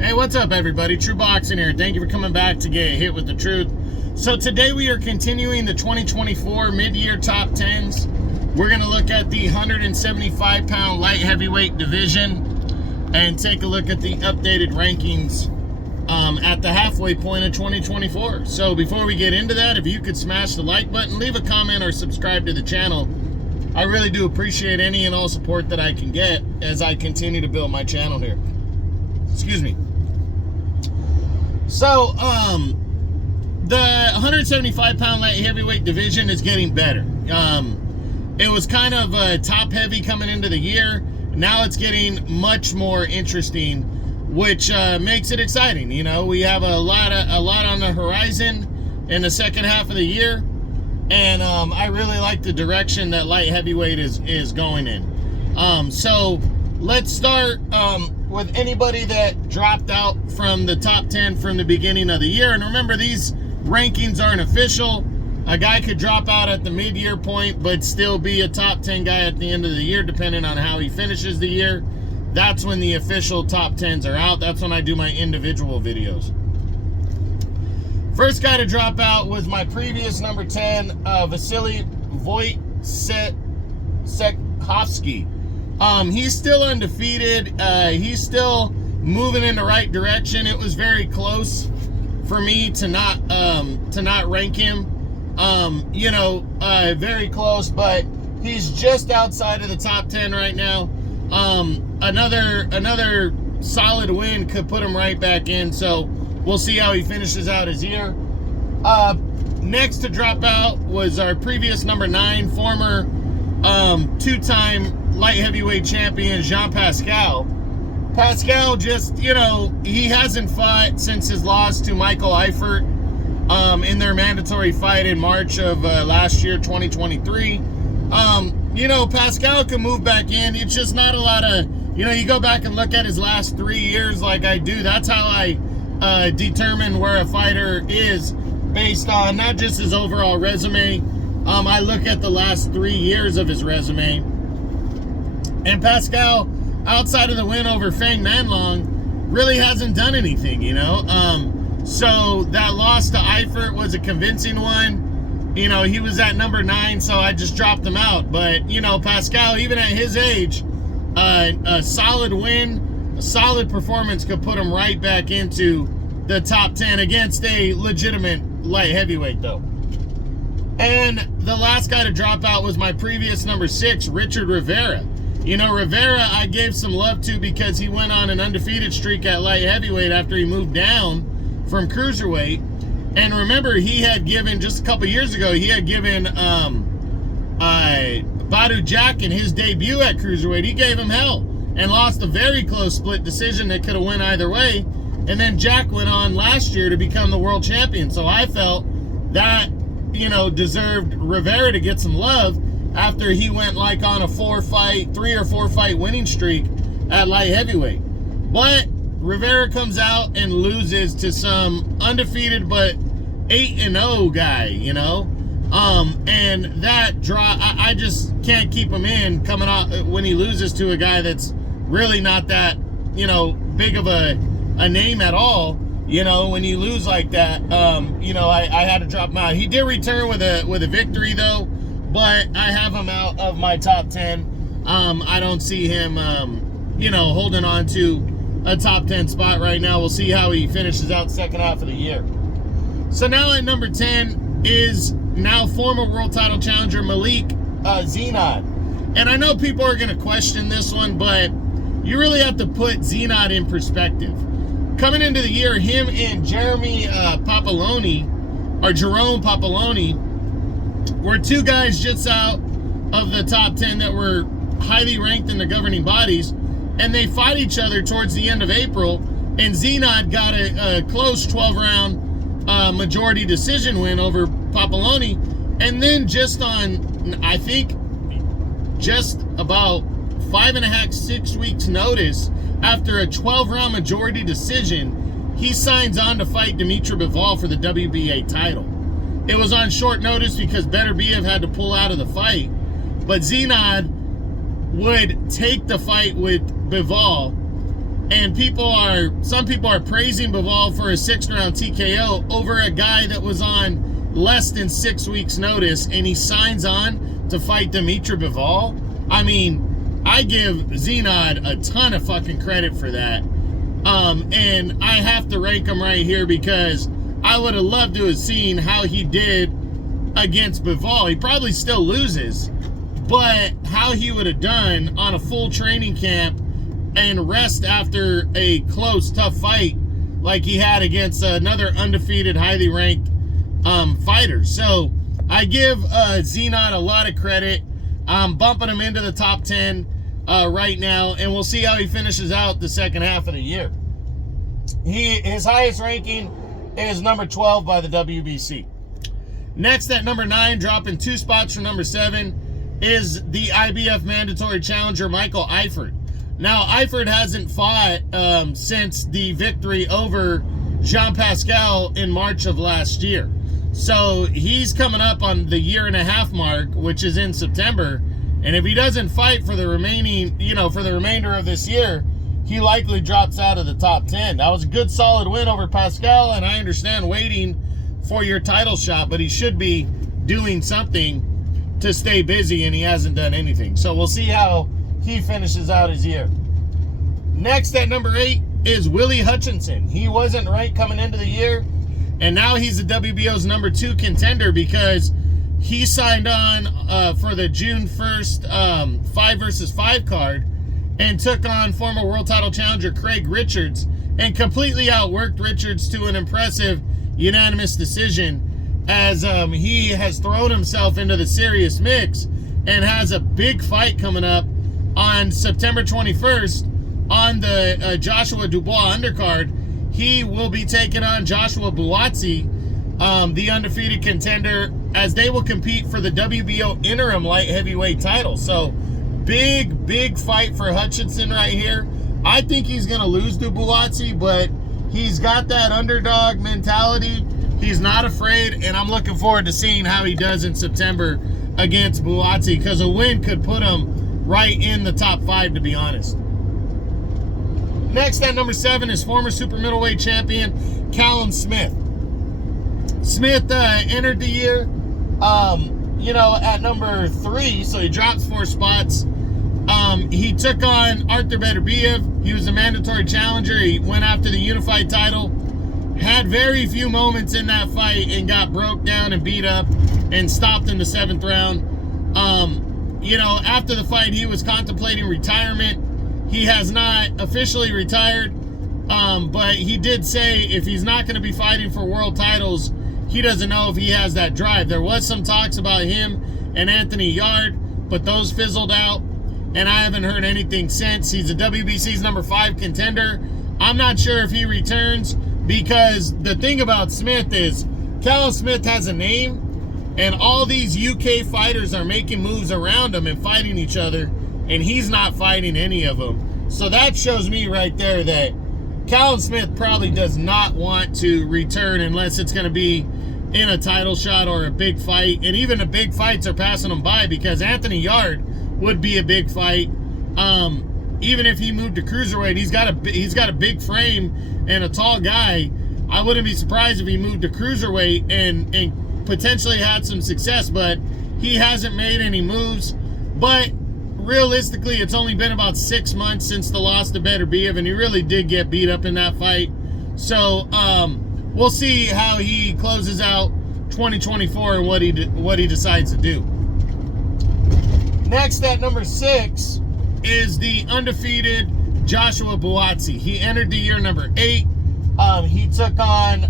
Hey, what's up, everybody? True Boxing here. Thank you for coming back to get hit with the truth. So today we are continuing the 2024 mid-year top 10s. We're going to look at the 175-pound light heavyweight division and take a look at the updated rankings at the halfway point of 2024. So before we get into that, if you could smash the like button, leave a comment, or subscribe to the channel. I really do appreciate any and all support that I can get as I continue to build my channel here. Excuse me. So, the 175-pound light heavyweight division is getting better. It was kind of top heavy coming into the year. Now it's getting much more interesting, which makes it exciting. You know, we have a lot on the horizon in the second half of the year, and I really like the direction that light heavyweight is going in. So let's start with anybody that dropped out from the top 10 from the beginning of the year. And remember, these rankings aren't official. A guy could drop out at the mid-year point but still be a top 10 guy at the end of the year, depending on how he finishes the year. That's when the official top 10s are out. That's when I do my individual videos. First guy to drop out was my previous number 10, Vasily Wojciechowski. He's still undefeated. He's still moving in the right direction. It was very close for me to not rank him. Very close, but he's just outside of the top 10 right now. Another solid win could put him right back in. So we'll see how he finishes out his year. Next to drop out was our previous number 9, former two-time light heavyweight champion Jean Pascal. Pascal just, he hasn't fought since his loss to Michael Eifert in their mandatory fight in March of last year, 2023. Pascal can move back in. It's just not a lot of, you go back and look at his last 3 years like I do. That's how I determine where a fighter is, based on not just his overall resume. I look at the last 3 years of his resume. And Pascal, outside of the win over Fang Manlong, really hasn't done anything, So that loss to Eifert was a convincing one. He was at number 9, so I just dropped him out. But, Pascal, even at his age, a solid win, a solid performance could put him right back into the top 10 against a legitimate light heavyweight, though. And the last guy to drop out was my previous number 6, Richard Rivera. Rivera I gave some love to because he went on an undefeated streak at light heavyweight after he moved down from cruiserweight. And remember, he had given, just a couple years ago, he had given Badu Jack in his debut at cruiserweight, he gave him hell and lost a very close split decision that could have went either way. And then Jack went on last year to become the world champion. So I felt that, deserved Rivera to get some love after he went like on a 3 or 4 fight winning streak at light heavyweight. But Rivera comes out and loses to some undefeated but 8-0 guy, and that draw, I just can't keep him in coming out when he loses to a guy that's really not that, big of a name at all. When you lose like that, I had to drop him out. He did return with a victory though, but I have him out of my top 10. I don't see him, holding on to a top 10 spot right now. We'll see how he finishes out the second half of the year. So now at number 10 is now former world title challenger Malik Zenod. And I know people are going to question this one, but you really have to put Zenod in perspective. Coming into the year, him and Jerome Papaloni were 2 guys just out of the top 10 that were highly ranked in the governing bodies, and they fight each other towards the end of April, and Zenod got a close 12-round majority decision win over Papaloni, and then just on, I think, just about 5.5-6 weeks notice, after a 12-round majority decision, he signs on to fight Dimitri Bivol for the WBA title. It was on short notice because Beterbiev had to pull out of the fight, but Zenod would take the fight with Bivol And some people are praising Bivol for a 6th round TKO over a guy that was on less than 6 weeks notice, and he signs on to fight Dimitri Bivol. I mean, I give Zenod a ton of fucking credit for that. And I have to rank him right here because I would have loved to have seen how he did against Bivol. He probably still loses, but how he would have done on a full training camp and rest after a close, tough fight like he had against another undefeated, highly ranked fighter. So I give Zenod a lot of credit. I'm bumping him into the top 10 right now, and we'll see how he finishes out the second half of the year. His highest ranking is number 12 by the WBC. Next at number 9, dropping 2 spots from number 7, is the IBF mandatory challenger Michael Eifert. Now, Eifert hasn't fought since the victory over Jean Pascal in March of last year. So he's coming up on the 1.5 year mark, which is in September. And if he doesn't fight for the remaining, for the remainder of this year, he likely drops out of the top 10. That was a good, solid win over Pascal, and I understand waiting for your title shot, but he should be doing something to stay busy, and he hasn't done anything. So we'll see how he finishes out his year. Next at number 8 is Willie Hutchinson. He wasn't ranked coming into the year, and now he's the WBO's number 2 contender because he signed on for the June 1st 5 versus 5 card and took on former world title challenger Craig Richards and completely outworked Richards to an impressive unanimous decision, as he has thrown himself into the serious mix and has a big fight coming up on September 21st on the Joshua Dubois undercard. He will be taking on Joshua Buatsi, the undefeated contender, as they will compete for the WBO interim light heavyweight title. So big fight for Hutchinson right here. I think he's going to lose to Buatsi, but he's got that underdog mentality. He's not afraid, and I'm looking forward to seeing how he does in September against Buatsi, because a win could put him right in the top 5, to be honest. Next at number 7 is former super middleweight champion Callum Smith. Smith entered the year, at number 3, so he drops 4 spots. He took on Arthur Beterbiev. He was a mandatory challenger. He went after the unified title. Had very few moments in that fight and got broke down and beat up and stopped in the 7th round. After the fight, he was contemplating retirement. He has not officially retired, but he did say if he's not going to be fighting for world titles, he doesn't know if he has that drive. There was some talks about him and Anthony Yard, but those fizzled out, and I haven't heard anything since. He's a WBC's number 5 contender. I'm not sure if he returns, because the thing about Smith is Callum Smith has a name, and all these UK fighters are making moves around him and fighting each other, and he's not fighting any of them. So that shows me right there that Callum Smith probably does not want to return unless it's going to be in a title shot or a big fight. And even the big fights are passing him by, because Anthony Yard would be a big fight. Even if he moved to cruiserweight, he's got a big frame and a tall guy. I wouldn't be surprised if he moved to cruiserweight and potentially had some success, but he hasn't made any moves. But realistically, it's only been about 6 months since the loss to Beterbiev, and he really did get beat up in that fight. So we'll see how he closes out 2024 and what he decides to do. Next at number 6 is the undefeated Joshua Buatsi. He entered the year number 8. He took on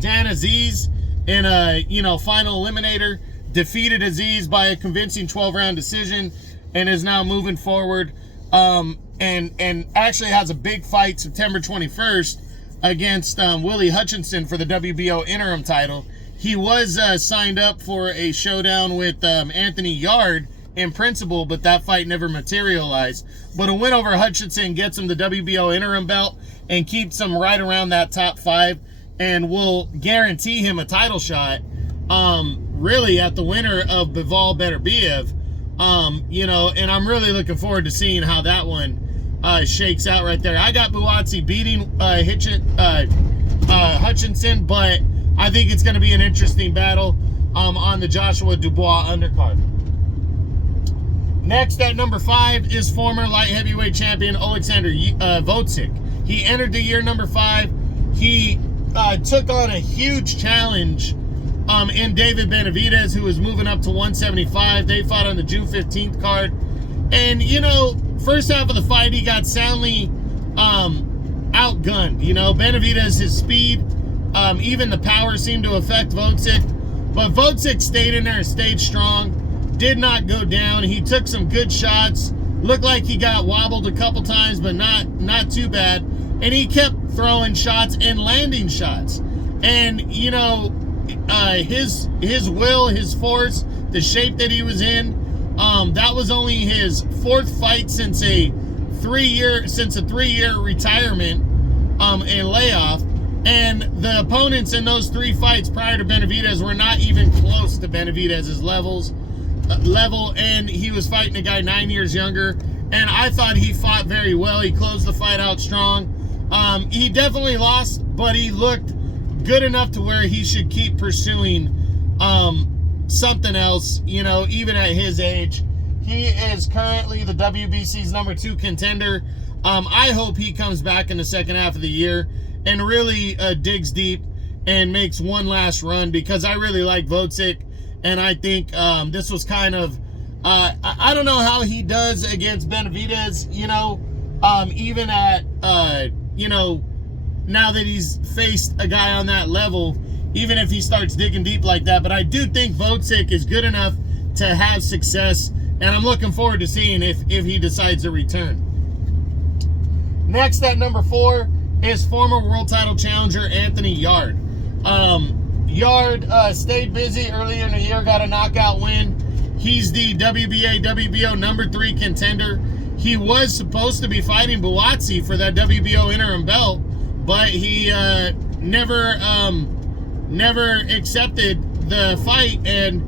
Dan Aziz in a final eliminator, defeated Aziz by a convincing 12-round decision, and is now moving forward, and actually has a big fight September 21st against Willie Hutchinson for the WBO interim title. He was signed up for a showdown with Anthony Yard in principle, but that fight never materialized. But a win over Hutchinson gets him the WBO interim belt and keeps him right around that top 5, and will guarantee him a title shot, really at the winner of Bivol Beterbiev. And I'm really looking forward to seeing how that one shakes out right there. I got Buatsi beating Hutchinson, but I think it's going to be an interesting battle on the Joshua Dubois undercard. Next at number 5 is former light heavyweight champion Alexander Vocyk. He entered the year number 5. He took on a huge challenge in David Benavidez, who was moving up to 175. They fought on the June 15th card. And, you know, first half of the fight, he got soundly outgunned. You know, Benavidez, his speed, even the power seemed to affect Vocyk. But Vocyk stayed in there and stayed strong. Did not go down. He took some good shots. Looked like he got wobbled a couple times, but not too bad. And he kept throwing shots and landing shots. And, you know, his will, his force, the shape that he was in, that was only his 4th fight since a 3-year retirement and layoff. And the opponents in those 3 fights prior to Benavidez were not even close to Benavidez's level, and he was fighting a guy 9 years younger. And I thought he fought very well. He closed the fight out strong. He definitely lost, but he looked good enough to where he should keep pursuing something else, you know, even at his age. He is currently the WBC's number 2 contender. I hope he comes back in the second half of the year and really digs deep and makes one last run, because I really like Vocyk, and I think this was kind of, I don't know how he does against Benavidez, you know, even at, you know, now that he's faced a guy on that level, even if he starts digging deep like that. But I do think Vocyk is good enough to have success, and I'm looking forward to seeing if he decides to return. Next at number 4 is former world title challenger Anthony Yarde. Yarde stayed busy earlier in the year, got a knockout win. He's the WBA, WBO number 3 contender. He was supposed to be fighting Buatsi for that WBO interim belt, but he never accepted the fight, and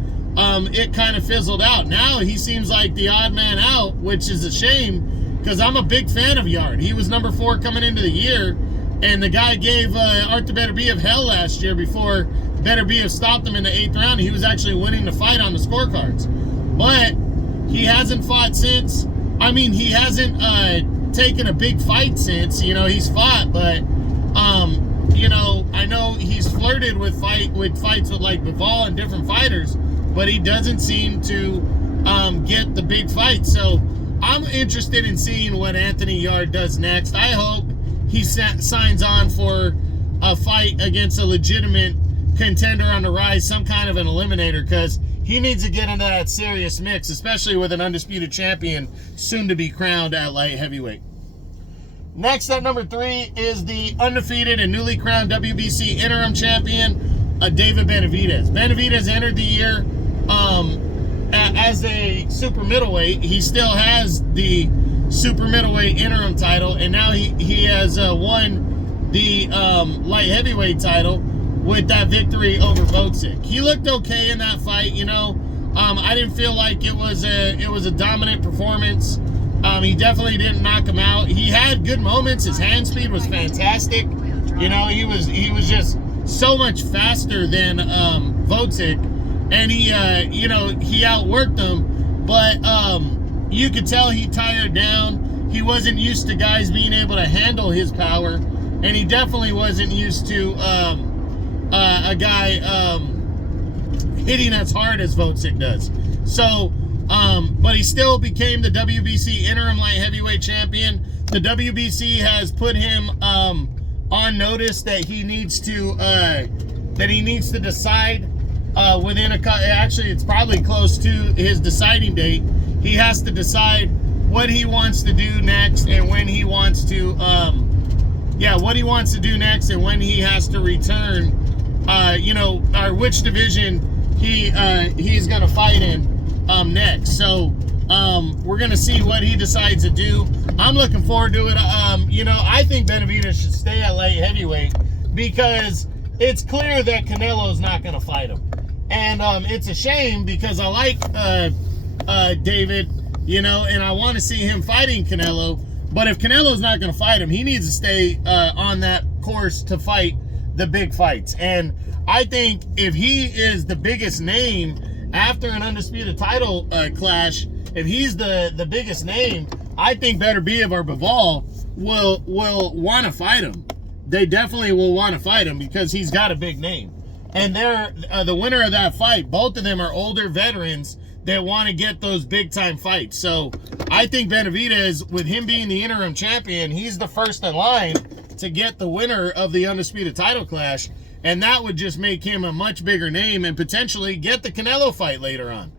it kind of fizzled out. Now he seems like the odd man out, which is a shame, because I'm a big fan of Yarde. He was number 4 coming into the year, and the guy gave Artur Beterbiev hell last year before Beterbiev stopped him in the 8th round. He was actually winning the fight on the scorecards. But he hasn't fought since. I mean, he hasn't taken a big fight since. You know, he's fought, but, you know, I know he's flirted with fights with like Bivol and different fighters, but he doesn't seem to get the big fights. So I'm interested in seeing what Anthony Yarde does next. I hope he signs on for a fight against a legitimate contender on the rise, some kind of an eliminator, because he needs to get into that serious mix, especially with an undisputed champion soon to be crowned at light heavyweight. Next at number 3 is the undefeated and newly crowned WBC interim champion, David Benavidez. Benavidez entered the year as a super middleweight. He still has the super middleweight interim title, and now he has won the light heavyweight title with that victory over Vocyk. He looked okay in that fight, you know. I didn't feel like it was a dominant performance. He definitely didn't knock him out. He had good moments. His hand speed was fantastic. You know, he was just so much faster than Vocyk, and he outworked him. But you could tell he tired down. He wasn't used to guys being able to handle his power, and he definitely wasn't used to a guy hitting as hard as Vocyk does. So, but he still became the WBC interim light heavyweight champion. The WBC has put him on notice that he needs to decide within actually it's probably close to his deciding date. He has to decide what he wants to do next, and when he wants to what he wants to do next, and when he has to return, or which division he's gonna fight in next. So we're gonna see what he decides to do. I'm looking forward to it. I think Benavidez should stay at light heavyweight, because it's clear that Canelo's not gonna fight him, and it's a shame, because I like David, and I want to see him fighting Canelo, But if Canelo's not going to fight him, he needs to stay on that course to fight the big fights. And I think if he is the biggest name after an undisputed title clash, if he's the biggest name, I think Beterbiev or Bivol will want to fight him. They definitely will want to fight him because he's got a big name. And they're the winner of that fight. Both of them are older veterans that want to get those big-time fights. So I think Benavidez, with him being the interim champion, he's the first in line to get the winner of the undisputed title clash. And that would just make him a much bigger name and potentially get the Canelo fight later on.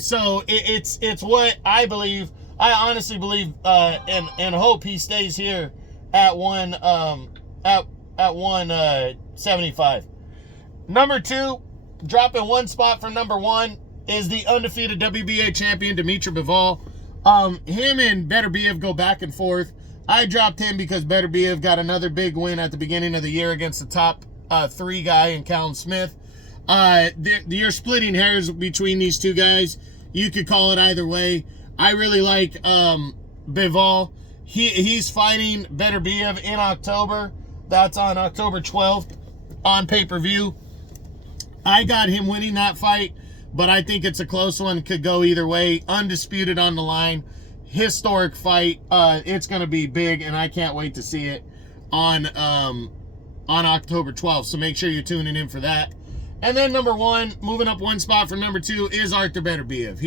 So it's what I believe. I honestly believe and hope he stays here at 175. Number 2, dropping one spot from number 1, is the undefeated WBA champion Dimitri Bivol. Him and Beterbiev go back and forth. I dropped him because Beterbiev got another big win at the beginning of the year against the top 3 guy in Callum Smith. You're splitting hairs between these two guys. You could call it either way. I really like Bivol. He's fighting Beterbiev in October. That's on October 12th on pay-per-view. I got him winning that fight, but I think it's a close one. Could go either way. Undisputed on the line. Historic fight. It's going to be big, and I can't wait to see it on October 12th. So make sure you're tuning in for that. And then number 1, moving up one spot from number 2, is Arthur Beterbiev.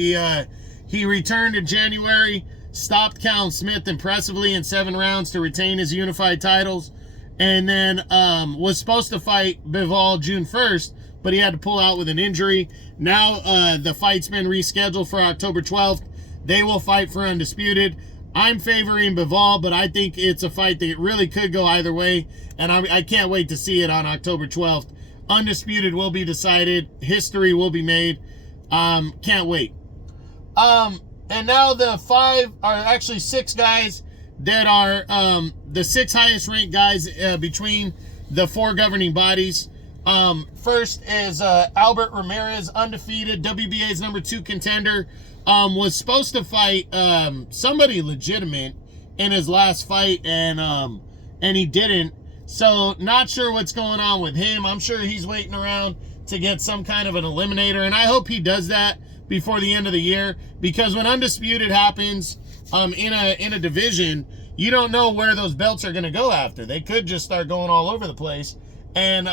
He returned in January, stopped Callum Smith impressively in 7 rounds to retain his unified titles, and then was supposed to fight Bivol June 1st, but he had to pull out with an injury. Now the fight's been rescheduled for October 12th. They will fight for undisputed. I'm favoring Bivol, but I think it's a fight that really could go either way, and I can't wait to see it on October 12th. Undisputed will be decided. History will be made. Can't wait. And now the 5 are actually 6 guys that are the 6 highest ranked guys between the 4 governing bodies. First is Albert Ramirez, undefeated, WBA's number 2 contender. Was supposed to fight somebody legitimate in his last fight, and he didn't. So not sure what's going on with him. I'm sure he's waiting around to get some kind of an eliminator, and I hope he does that before the end of the year, because when undisputed happens in a division, you don't know where those belts are going to go after. They could just start going all over the place, and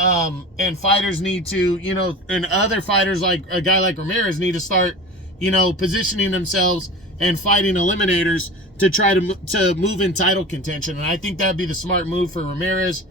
fighters need to, and other fighters like a guy like Ramirez need to start, positioning themselves and fighting eliminators to try to move in title contention. And I think that'd be the smart move for Ramirez.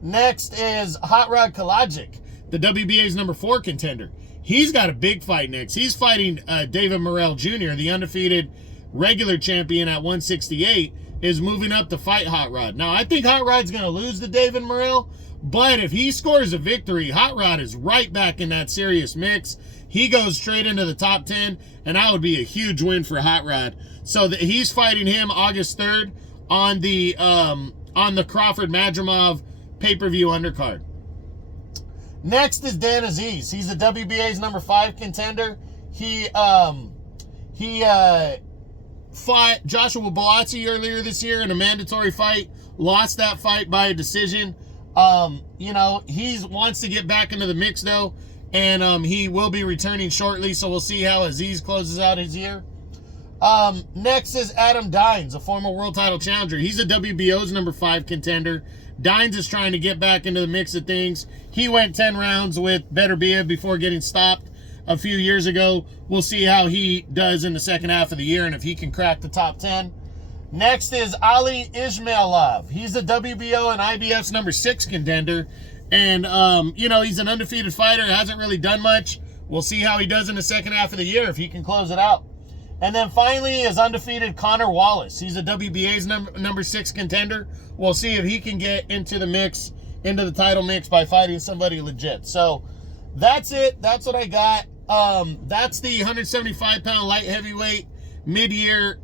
Next is Hot Rod Kalajic, the WBA's number 4 contender. He's got a big fight next. He's fighting David Morrell Jr., the undefeated regular champion at 168, is moving up to fight Hot Rod. Now, I think Hot Rod's going to lose to David Morrell, but if he scores a victory, Hot Rod is right back in that serious mix. He goes straight into the top 10, and that would be a huge win for Hot Rod. So he's fighting him August 3rd on the Crawford Madrimov pay-per-view undercard. Next is Dan Aziz. He's the WBA's number 5 contender. He fought Joshua Buatsi earlier this year in a mandatory fight. Lost that fight by a decision. He wants to get back into the mix though, and he will be returning shortly. So we'll see how Aziz closes out his year. Next is Adam Dines, a former world title challenger. He's a WBO's number 5 contender. Dines is trying to get back into the mix of things. He went 10 rounds with Beterbiev before getting stopped a few years ago. We'll see how he does in the second half of the year and if he can crack the top 10. Next is Ali Ismailov. He's the WBO and IBF's number 6 contender. And, he's an undefeated fighter. Hasn't really done much. We'll see how he does in the second half of the year if he can close it out. And then finally is undefeated Connor Wallace. He's a WBA's number 6 contender. We'll see if he can get into the mix, into the title mix by fighting somebody legit. So that's it. That's what I got. That's the 175-pound light heavyweight mid-year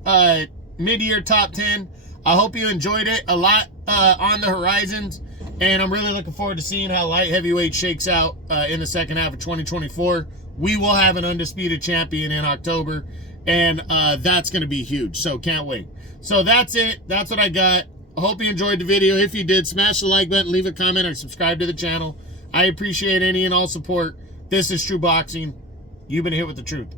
top 10. I hope you enjoyed it. A lot on the horizons, and I'm really looking forward to seeing how light heavyweight shakes out in the second half of 2024. We will have an undisputed champion in October, and that's going to be huge, so can't wait. So that's it. That's what I got. I hope you enjoyed the video. If you did, smash the like button, leave a comment, or subscribe to the channel. I appreciate any and all support. This is True Boxing. You've been hit with the truth.